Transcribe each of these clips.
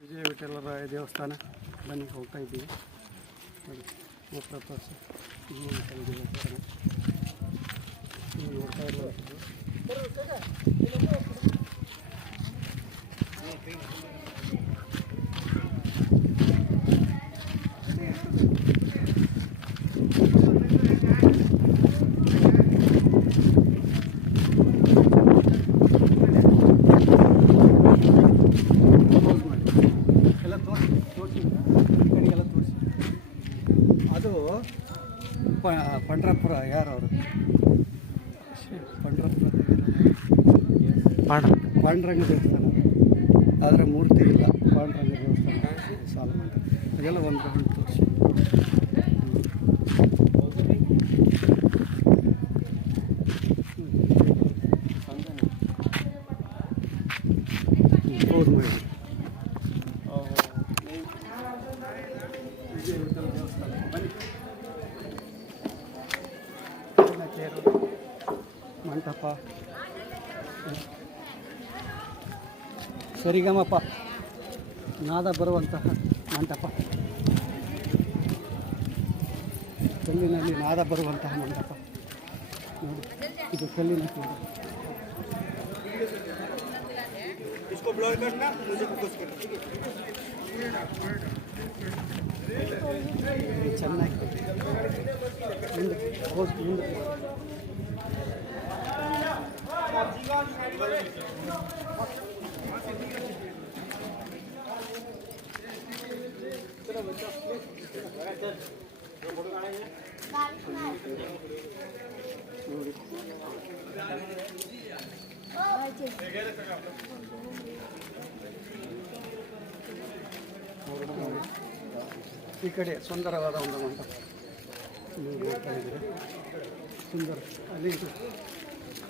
ವಿಜಯ ವಿಠಲರಾಯ ದೇವಸ್ಥಾನ. ಬನ್ನಿ ಹೋಗ್ತಾ ಇದ್ದೀವಿ. ದೇವಸ್ಥಾನ. ಪಾಂಡುರಂಗ ದೇವಸ್ಥಾನ. ಆದರೆ ಮೂರ್ತಿ ಇಲ್ಲ. ಪಾಂಡುರಂಗ ದೇವಸ್ಥಾನ ಸಾಲ ಮಾಡಿ ಅದೆಲ್ಲ ಒಂದು ರೌಂಡ್ ತೋರಿಸಿ. ಮಂಟಪ ಸರಿಗಮಪ. ನಾದ ಬರುವಂತಹ ಮಂಟಪ. ಕಲ್ಲಿನಲ್ಲಿ ನಾದ ಬರುವಂತಹ ಮಂಟಪ. ನೋಡಿ ಇದು ಕಲ್ಲಿನ ಚೆನ್ನಾಗಿ ಮುಂದೆ ಹೋಗಿ ಮುಂದೆ ನೋಡಿ ಈ ಕಡೆ ಸುಂದರವಾದ ಒಂದು ಮಂಟಪ. ನೀವು ನೋಡ್ತಾ ಇದ್ದೀರಿ ಸುಂದರ. ಅಲ್ಲಿ ಇದು.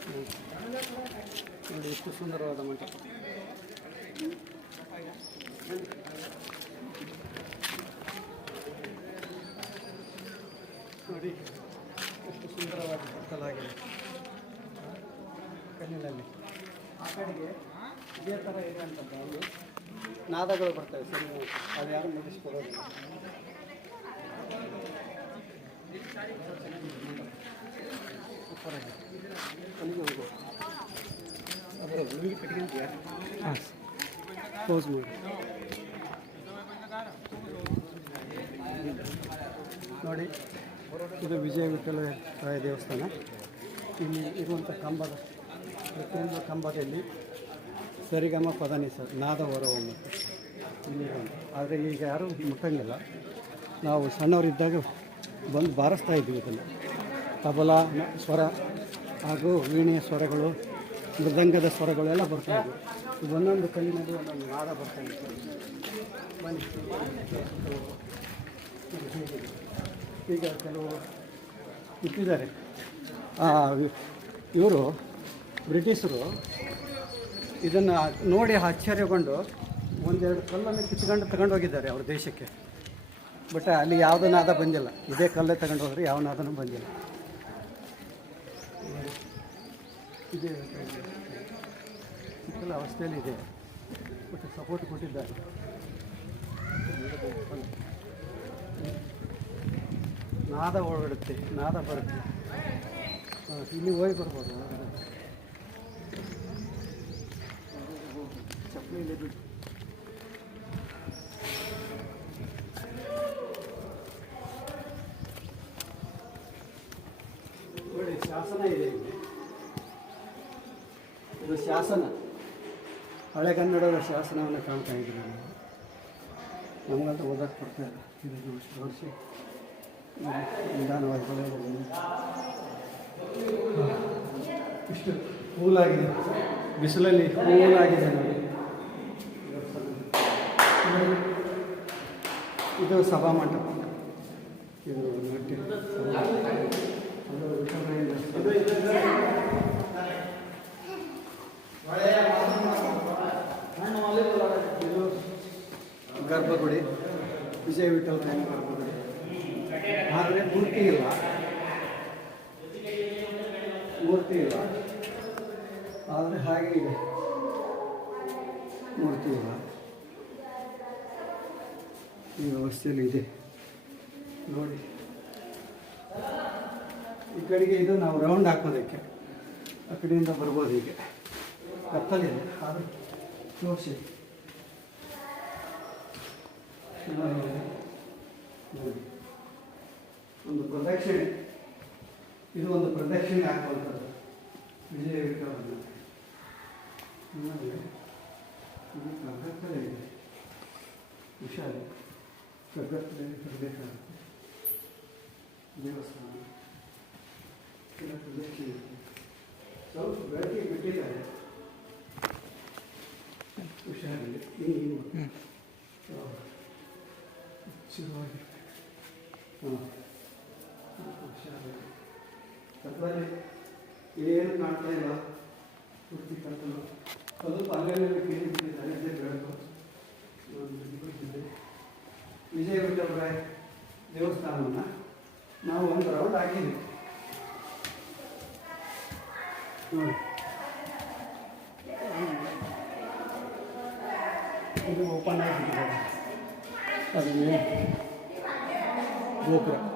ಹ್ಮ್. ನೋಡಿ, ಎಷ್ಟು ಸುಂದರವಾದ ಮಂಟಪ. ನೋಡಿ. ಎಷ್ಟು ಸುಂದರವಾಗಿ ಕಟ್ಟಲಾಗಿದೆ ಕಲ್ಲಿನಲ್ಲಿ ಆ ಕಡೆಗೆ ಇದೇ ಥರ ಇದೆ ಅಂತ ಅಲ್ಲಿ ನಾದಗಳು ಬರ್ತವೆ ಸರಿ ಅದು ಯಾರು ಮುಗಿಸ್ಕೊಡೋದಿಲ್ಲ ಸೂಪರಾಗಿ ಅಲ್ಲಿಗೆ ಹೋಗು. ಅದರ ಹುಡುಗಿ ಕಟ್ಕೊಂತೀಯ ಹಾಂ ಕ್ಲೋಸ್ ಮಾಡಿ. ನೋಡಿ. ಇದು ವಿಜಯ ವಿಠಲ ರಾಯ ದೇವಸ್ಥಾನ. ಇಲ್ಲಿ ಇರುವಂಥ ಕಂಬದ, ಪ್ರತಿಯೊಂದು ಕಂಬದಲ್ಲಿ ಸರಿಗಮ ಪದನಿ ಸರ್ ನಾದ ಹೊರವನ್ನು ಇಲ್ಲಿರುವಂಥ ಆದರೆ ಈಗ ಯಾರೂ ಮುಟ್ಟಂಗಿಲ್ಲ. ನಾವು ಸಣ್ಣವರಿದ್ದಾಗ ಬಂದು ಬಾರಿಸ್ತಾ ಇದ್ವಿ ಇದನ್ನು. ತಬಲ, ಸ್ವರ ಹಾಗೂ ವೀಣೆಯ ಸ್ವರಗಳು, ಮೃದಂಗದ ಸ್ವರಗಳು ಎಲ್ಲ ಬರ್ತಾ ಇದ್ವಿ. ಇದು ಒಂದೊಂದು ಕಲ್ಲಿನಲ್ಲಿ ಒಂದೊಂದು ನಾದ ಬರ್ತಾ ಇದ್ದೀವಿ ಬನ್ನಿ. ಈಗ ಕೆಲವು ಇಟ್ಟಿದ್ದಾರೆ. ಇವರು ಬ್ರಿಟಿಷರು ಇದನ್ನು ನೋಡಿ ಆಶ್ಚರ್ಯಗೊಂಡು ಒಂದೆರಡು ಕಲ್ಲನ್ನು ಕಿತ್ಕೊಂಡು ತಗೊಂಡು ಹೋಗಿದ್ದಾರೆ ಅವ್ರ ದೇಶಕ್ಕೆ. ಬಟ್ ಅಲ್ಲಿ ಯಾವುದನ್ನಾದ ನಾದ ಬಂದಿಲ್ಲ. ಇದೇ ಕಲ್ಲೇ ತಗೊಂಡು ಹೋದ್ರೆ ಯಾವನಾದನೂ ಬಂದಿಲ್ಲ. ಚಿಕ್ಕಲ ಅವಸ್ಥೆಯಲ್ಲಿ ಇದೆ. ಬಟ್ ಸಪೋರ್ಟ್ ಕೊಟ್ಟಿದ್ದಾರೆ. ನಾದ ಓಡಾಡುತ್ತೆ ನಾದ ಬರುತ್ತೆ. ಇಲ್ಲಿ ಹೋಗಿ ಬರ್ಬೋದು. ಶಾಸನ ಇದೆ ಇದು ಶಾಸನ. ಹಳೆಗನ್ನಡದ ಶಾಸನವನ್ನು ಕಾಣ್ತಾ ಇದ್ದೀವಿ ನಮಗಂತೂ ಓದಕ್ಕೆ ಬರ್ತಾ ಇಲ್ಲ. ಇದು ಜೋಡಿಸಿ ನಿಧಾನವಾಗಿ. ಇಷ್ಟು ಕೂಲಾಗಿದೆ ಬಿಸಿಲಲ್ಲಿ ಕೂಲಾಗಿದೆ ನೋಡಿ ಇದು ಸಭಾ ಮಂಟಪ ಇದು ನಾಟ್ಯ. ಇದು ಗರ್ಭಗುಡಿ, ವಿಜಯ ವಿಠಲ್ ಗರ್ಭಗುಡಿ ಆದರೆ ಮೂರ್ತಿ ಇಲ್ಲ. ಮೂರ್ತಿ ಇಲ್ಲ. ಆದರೆ ಹಾಗೆ ಇದೆ. ಮೂರ್ತಿ ಇಲ್ಲ. ಈ ವ್ಯವಸ್ಥೆಯಲ್ಲಿ ಇದೆ. ನೋಡಿ. ಈ ಕಡೆಗೆ ಇದು ನಾವು ರೌಂಡ್ ಹಾಕೋದಕ್ಕೆ. ಆ ಕಡೆಯಿಂದ ಬರ್ಬೋದು ಹೀಗೆ. ಕತ್ತಲಿದೆ ಆದರೆ ತೋರಿಸಿ ನೋಡಿ. ಒಂದು ಪ್ರದಕ್ಷಿಣೆ. ಇದು ಒಂದು ಪ್ರದಕ್ಷಿಣೆ ಹಾಕುವಂಥದ್ದು. ವಿಜಯ ವಿಠಲವನ್ನು ಆಮೇಲೆ ಇದು ಕಗ್ಗತ್ತಲೆ ಇದೆ. ಹುಷಾರು ಕಗ್ಗತ್ತಲೆ ದೇವಸ್ಥಾನ. ಕೆಲ ಪ್ರದಕ್ಷಿಣೆ. ಸ್ವಲ್ಪ ಬೆಳಕಿಗೆ ಬಿಟ್ಟಿದ್ದಾರೆ. ಹುಷಾರಿದೆ. ಹಿಂಗೆ ಹಿಂಗೆ ಶುರುವಾಗಿ ಹಾಂ. ಕತ್ತಲಲ್ಲಿ ಏನು ಕಾಣ್ತಾ ಇಲ್ಲ ಪೂರ್ತಿ ಕತ್ತಲು ಸ್ವಲ್ಪ ಅಲ್ಲೆಲ್ಲ ಕೇಳಿ ಬಿಟ್ಟಿದ್ದಾರೆ ಅದೇ ಬೆಳಕು ಒಂದು ಇದು ಬಂದಿದೆ. ವಿಜಯ ವಿಠಲರಾಯ ದೇವಸ್ಥಾನವನ್ನು ನಾವು ಒಂದು ರೌಂಡ್ ಹಾಕಿದ್ವಿ ನೋಡಿ ಇದು ಓಪನ್ ಆಗಿಬಿಟ್ಟಿದ್ದಾರೆ ಅದು ಮೇಲೆ ಗೋಪುರ ಎಷ್ಟು ನಿಮಿಷ ಆಯಿತು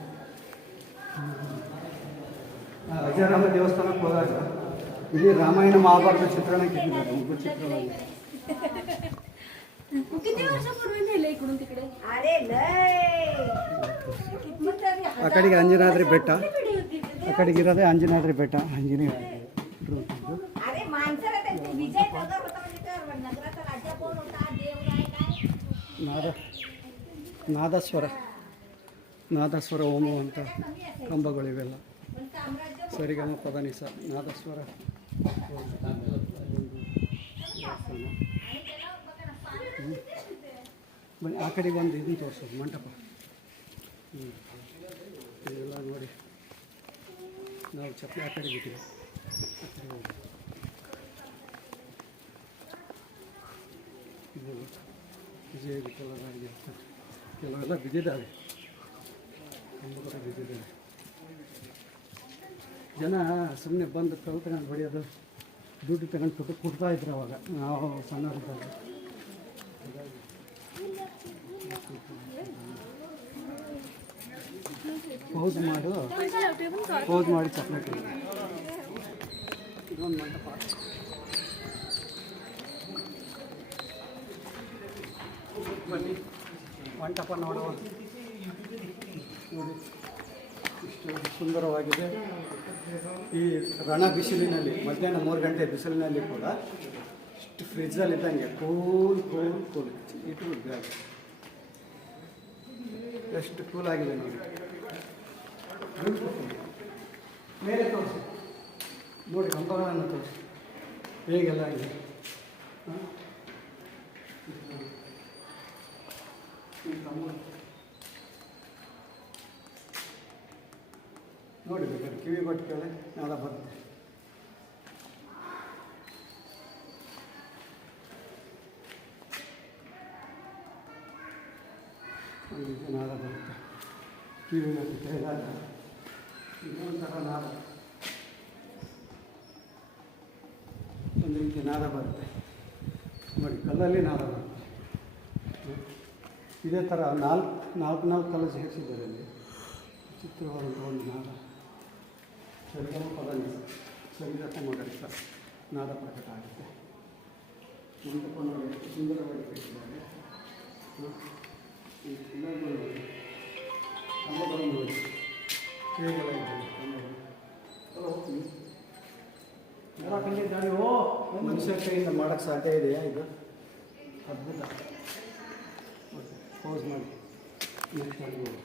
ಆ, ಅಜರಾಮ ದೇವಸ್ಥಾನಕ್ಕೆ ಹೋದಾಗ ಇಡೀ ರಾಮಾಯಣ ಮಹಾಭಾರತ ಚಿತ್ರಣ ಕೆತ್ತಿದ್ದಾರೆ ಉಬ್ಬು ಚಿತ್ರವನ್ನು किती वर्षापूर्वी नेलं इकडून तिकडे अरे लय कितीतरी ಆ ಕಡೆಗೆ ಅಂಜನಾದ್ರಿ ಬೆಟ್ಟ पिढी होती तिथे. ಆ ಕಡೆಗೆ ಇರೋದೇ ಆಂಜನಾದ್ರಿ ಬೆಟ್ಟ ಆಂಜನೇಯ अरे माणसाला त्यांचे विजय नगर होता म्हणजे तर नगराचा राजा कोण होता देव काय काय ನಾದ ನಾದಸ್ವರ ನಾದಸ್ವರ ಹೋಮುವಂಥ ಕಂಬಗಳಿವೆಲ್ಲ. ಸರಿಗಮ ಪದನಿಸ ನಾದಸ್ವರ ಬನ್ನಿ, ಆ ಕಡೆಗೆ ಒಂದು ಇದನ್ನು ತೋರಿಸೋದು, ಮಂಟಪ. ಹ್ಞೂ ಇದೆಲ್ಲ ನೋಡಿ. ನಾವು ಚಪ್ಪಲಿ ಆ ಕಡೆ ಬಿಟ್ಟಿವಿ ಇದು ಕೆಲವೆಲ್ಲ ಬಿದ್ದಿದ್ದಾವೆ. ಜನ ಸುಮ್ಮನೆ ಬಂದು ಕಲ್ಲು ತಗೊಂಡು ಹೊಡೆಯೋದು, ದುಡ್ಡು ತಗೊಂಡು ಕೊಟ್ಟು ಇದ್ರು ಅವಾಗ. ನಾವು ಸಣ್ಣವರಿದ್ದಾಗ. ಪೌಸ್ ಮಾಡು. ಪೌಸ್ ಮಾಡಿ ಚಪ್ಲೇಟ್ ಇನ್ನೊಂದು ಮಂಟಪ. ಬನ್ನಿ ಮಂಟಪ ನೋಡುವ. ನೋಡಿ ಸುಂದರವಾಗಿದೆ. ಈ ರಣ ಬಿಸಿಲಿನಲ್ಲಿ, ಮಧ್ಯಾಹ್ನ ಮೂರು ಗಂಟೆ ಬಿಸಿಲಿನಲ್ಲಿ ಕೂಡ ಇಷ್ಟು ಫ್ರಿಜ್ಜಲ್ಲಿ ಇದ್ದಂಗೆ ಕೂಲ್ ಕೂಲ್ ಕೂಲ್ ಇಟ್ಟು ಬ್ಯಾಗ್ ಎಷ್ಟು ಕೂಲ್ ಆಗಿದೆ ನೋಡಿ. ಮೇಲೆ ತೋರಿಸಿ. ನೋಡಿ, ಕಂಬಗಳನ್ನು ತೋರಿಸಿ. ಹೇಗೆಲ್ಲ ಇದೆ? ಹಾಂ? ಈ ಕಂಬ ನೋಡಿ ಬೇಕಾದ್ರೆ ಕಿವಿ ಕೊಟ್ಟು ಕೇಳಿ, ನಾಳೆ ಬರುತ್ತೆ ಒಂದು ರೀತಿ ಬರುತ್ತೆ. ಕಿವಿನಲ್ಲಿ ಕೇಳಿದಾಗ ಇನ್ನೊಂಥರ ನಾರ ಒಂದು ರೀತಿ ನಾದ ಬರುತ್ತೆ. ನೋಡಿ, ಕಲ್ಲಲ್ಲಿ ನಾದ ಬರುತ್ತೆ. ಇದೇ ಥರ ನಾಲ್ಕು ನಾಲ್ಕು ನಾಲ್ಕು ಕಲ್ಲು ಸೇರಿಸಿದ್ದಾರೆ ಅಲ್ಲಿ. ಚಿತ್ರವಾದಂಥ ಒಂದು ನಾದ ಸರಿಗಮ ಪದ ಸರಿಗತ ಮಗರಿಸ ನಾದ ಪ್ರಕಟ ಆಗುತ್ತೆ. ಮಂಟಪವನ್ನು ಎಷ್ಟು ಸುಂದರವಾಗಿ ಕಟ್ಟಿದ್ದಾರೆ. ಕಂಬಗಳು ನೋಡಿ ಹೇಗೆಲ್ಲ ಇದೆ ಕಂಬಗಳು. ಎಲ್ಲ ಓ ಮನುಷ್ಯ ಕೈಯಿಂದ ಮಾಡೋಕ್ಕೆ ಸಾಧ್ಯ ಇದೆಯಾ ಇದು? ಅದ್ಭುತ. ಪೋಸ್ ಮಾಡಿ. ನೆಕ್ಸ್ಟ್ ಮಾಡಿ ನೋಡಿ.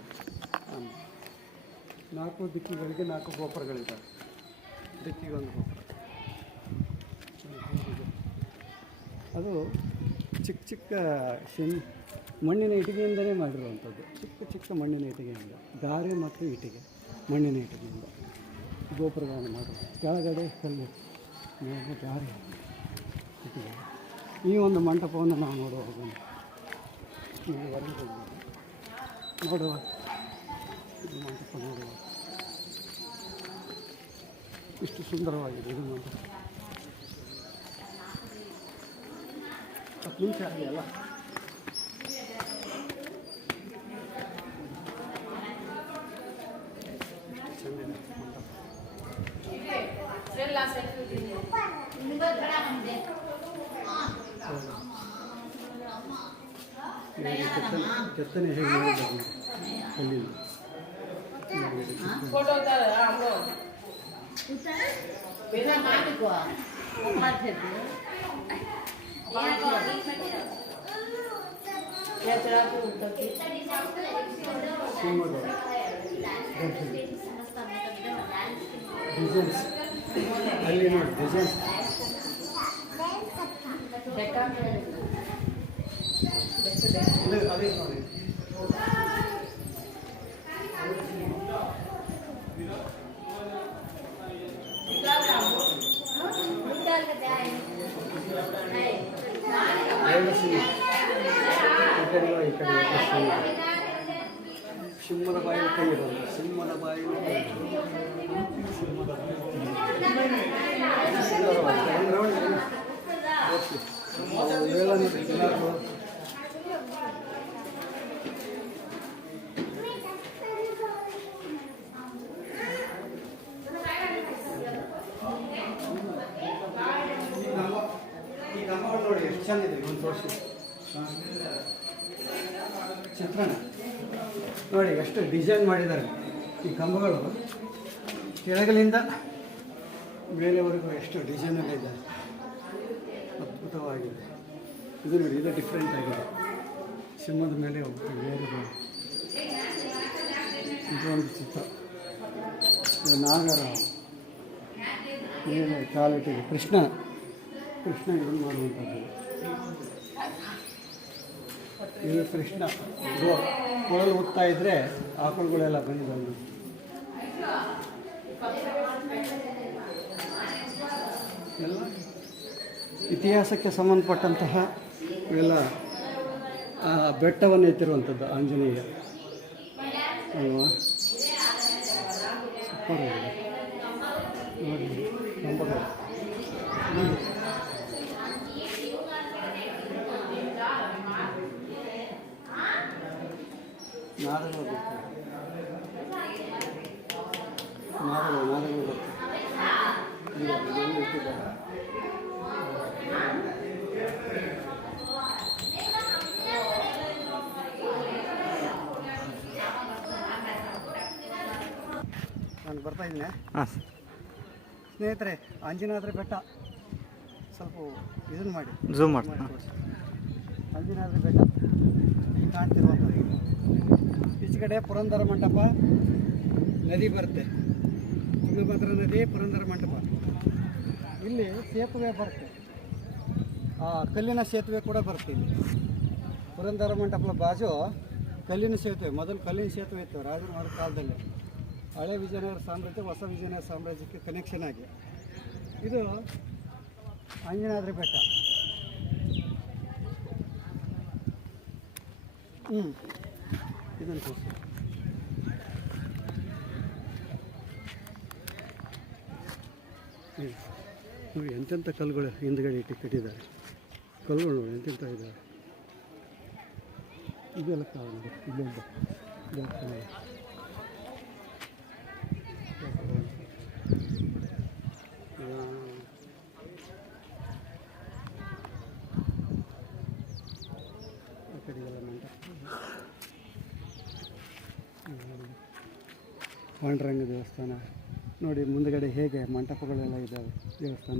ನಾಲ್ಕು ದಿಕ್ಕಿಗಳಿಗೆ ನಾಲ್ಕು ಗೋಪುರಗಳಿದ್ದಾವೆ. ದಿಕ್ಕಿಗೊಂದು ಗೋಪುರ. ಅದು ಚಿಕ್ಕ ಚಿಕ್ಕ ಶಿಮ್ ಮಣ್ಣಿನ ಇಟ್ಟಿಗೆಯಿಂದಲೇ ಮಾಡಿರುವಂಥದ್ದು. ಚಿಕ್ಕ ಚಿಕ್ಕ ಮಣ್ಣಿನ ಇಟ್ಟಿಗೆಯಿಂದ, ಗಾರೆ ಮತ್ತು ಇಟ್ಟಿಗೆ ಮಣ್ಣಿನ ಇಟ್ಟಿಗೆಯಿಂದ ಗೋಪುರಗಳನ್ನು ಮಾಡೋದು ಕೆಳಗಡೆ ಕಲ್ಲು, ಮೇಲೆ ಗಾರೆ ಇಟ್ಟಿಗೆ. ಈ ಒಂದು ಮಂಟಪವನ್ನು ನಾವು ನೋಡುವಾಗ ಬನ್ನಿ. ನೀವು ಹೊರಗೆ ಹೋಗ್ಬೋದು. ನೋಡುವ ಇದು ಮಂಟಪ ನೋಡುವ ಇಷ್ಟು ಸುಂದರವಾಗಿದೆ ಇದು ಮಂಟಪ ಹತ್ತು ನಿಮಿಷ ಆಗಿದೆಯಲ್ಲ ಚೆಂದಿದೆ ಮಂಟಪ ನೋಡಿ ಕೆತ್ತನೆ ಕೆತ್ತನೆ ಹೇಗೆ ಮಾಡಿದ್ದಾರೆ ಅಲ್ಲಿ ಶಿವಮೊಗ್ಗ ಡಿಸೈನ್ಸ್ ಅಲ್ಲಿ ನೋಡಿ ಡಿಸೈನ್ಸ್ ಇದು ಅದೇ ನೋಡಿ ಎರಡು ಸಿಂಹ ಈ ಕಡೆ ಈ ಕಡೆ ಎರಡು ಸಿಂಹ. ಸಿಂಹದ ಬಾಯಲ್ಲಿ ಕೈ ಇರೋದು ಸಿಂಹದ ಬಾಯಲ್ಲಿ ಕೈ ಇರೋದು. ಸಿಂಹದ ಬಾಯಲ್ಲಿ ಸುಂದರವಾಗಿದೆ. ಒಂದು round ಬನ್ನಿ. ಓಕೆ. ಅವು ಹೇಳೋದು ಎಲ್ಲರಿಗೂ ಈ ಕಂಬ ಈ ಒಂದು ವರ್ಷ. ಚಿತ್ರಣ ನೋಡಿ, ಎಷ್ಟು ಡಿಸೈನ್ ಮಾಡಿದ್ದಾರೆ. ಈ ಕಂಬಗಳು ಕೆಳಗಲಿಂದ ಮೇಲೆವರೆಗೂ ಎಷ್ಟು ಡಿಸೈನಲ್ಲಿ ಇದೆ. ಅದ್ಭುತವಾಗಿದೆ. ಇದು ನೋಡಿ, ಇದು ಡಿಫ್ರೆಂಟ್ ಆಗಿದೆ. ಸಿಂಹದ ಮೇಲೆ ಬೇರೆ ಬೇರೆ ಇದು. ಒಂದು ಚಿತ್ರ. ಇದು ನಾಗರಾವ್ ಕಾಲಿಟ್ಟಿದೆ ಕೃಷ್ಣ. ಕೃಷ್ಣ ಇದನ್ನು ಮಾಡುವಂಥದ್ದು? ಇದು ಕೃಷ್ಣ. ಕೊಳಲು ಉತ್ತಾ ಇದ್ದರೆ ಆಕಳುಗಳೆಲ್ಲ ಬಂದಿದ್ದಾವೆ ಇತಿಹಾಸಕ್ಕೆ ಸಂಬಂಧಪಟ್ಟಂತಹ ಎಲ್ಲ ಬೆಟ್ಟವನ್ನು ಎತ್ತಿರುವಂಥದ್ದು ಆಂಜನೇಯ. ಅಲ್ವಾ? ಸೂಪರ್ ನೋಡಿ ಕಂಬಗಳು ನೋಡಿ. ನಾರಗಳು ಬರ್ತವೆ ನಾರಗಳು ನಾರಗಳು ಬರ್ತವೆ ಈಗ ಇದನ್ನು ಇಟ್ಟಿದ್ದಾರೆ ನಾನು ಬರ್ತಾ ಇದ್ದೀನಿ. ಹಾಂ. ಸರ್ ಸ್ನೇಹಿತರೆ ಅಂಜನಾದ್ರಿ ಬೆಟ್ಟ. ಸ್ವಲ್ಪ ಇದನ್ನು ಮಾಡಿ. ಝೂಮ್ ಮಾಡಿ. ಅಂಜನಾದ್ರಿ ಬೆಟ್ಟ. ಕಾಣ್ತಿರುವಂಥದ್ದು ಈಚೆ ಕಡೆ ಪುರಂದರ ಮಂಟಪ ನದಿ ಬರುತ್ತೆ. ತುಂಗಭದ್ರ ನದಿ ಪುರಂದರ ಮಂಟಪ. ಇಲ್ಲಿ ಸೇತುವೆ ಬರುತ್ತೆ. ಆ ಕಲ್ಲಿನ ಸೇತುವೆ ಕೂಡ ಬರುತ್ತೆ ಇಲ್ಲಿ. ಪುರಂದರ ಮಂಟಪದ ಬಾಜು ಕಲ್ಲಿನ ಸೇತುವೆ ಮೊದಲು ಕಲ್ಲಿನ ಸೇತುವೆ ಇತ್ತು ರಾಜರ ಕಾಲದಲ್ಲಿ. ಹಳೆ ವಿಜಯನಗರ ಸಾಮ್ರಾಜ್ಯ, ಹೊಸ ವಿಜಯನಗರ ಸಾಮ್ರಾಜ್ಯಕ್ಕೆ ಕನೆಕ್ಷನ್ ಆಗಿ. ಇದು ಅಂಜನಾದ್ರಿ ಬೆಟ್ಟ. ಹ್ಞೂ ಇದನ್ನು ತೋರಿಸಿ. ನೋಡಿ ಎಂತೆಂಥ ಕಲ್ಲುಗಳು ಹಿಂದ್ಗಡೆ ಇಟ್ಟು ಕಟ್ಟಿದ್ದಾರೆ. ಕಲ್ಲುಗಳು ನೋಡಿ ಎಂತೆಂಥ ಇದ್ದಾರೆ ಇದೆಲ್ಲ ಕಾವು ನೋಡಿ, ಇಲ್ಲೊಂದು ದೇವಸ್ಥಾನ ಇದೆ. ಆ, ಆ ಕಡೆಗೆಲ್ಲ ಮಂಟಪ ಪಾಂಡುರಂಗ ದೇವಸ್ಥಾನ. ನೋಡಿ ಮುಂದಗಡೆ ಹೇಗೆ ಮಂಟಪಗಳೆಲ್ಲ ಇದ್ದಾವೆ ದೇವಸ್ಥಾನ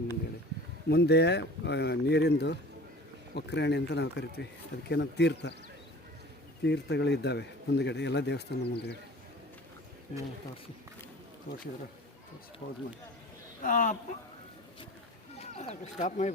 ಮುಂದೆ ಆ, ನೀರಿಂದು ಒಕ್ಕರಣೆ ಅಂತ ನಾವು ಕರಿತೀವಿ. ಅದಕ್ಕೇನೋ ತೀರ್ಥ. ತೀರ್ಥಗಳು ಇದ್ದಾವೆ ಮುಂದುಗಡೆ ಎಲ್ಲ ದೇವಸ್ಥಾನ ಮುಂದುಗಡೆ. ತೋರಿಸಿ. ತೋರಿಸಿದ್ರೆ? ತೋರಿಸಿ ಪೌಸ್ ಮಾಡಿ. स्टाफ में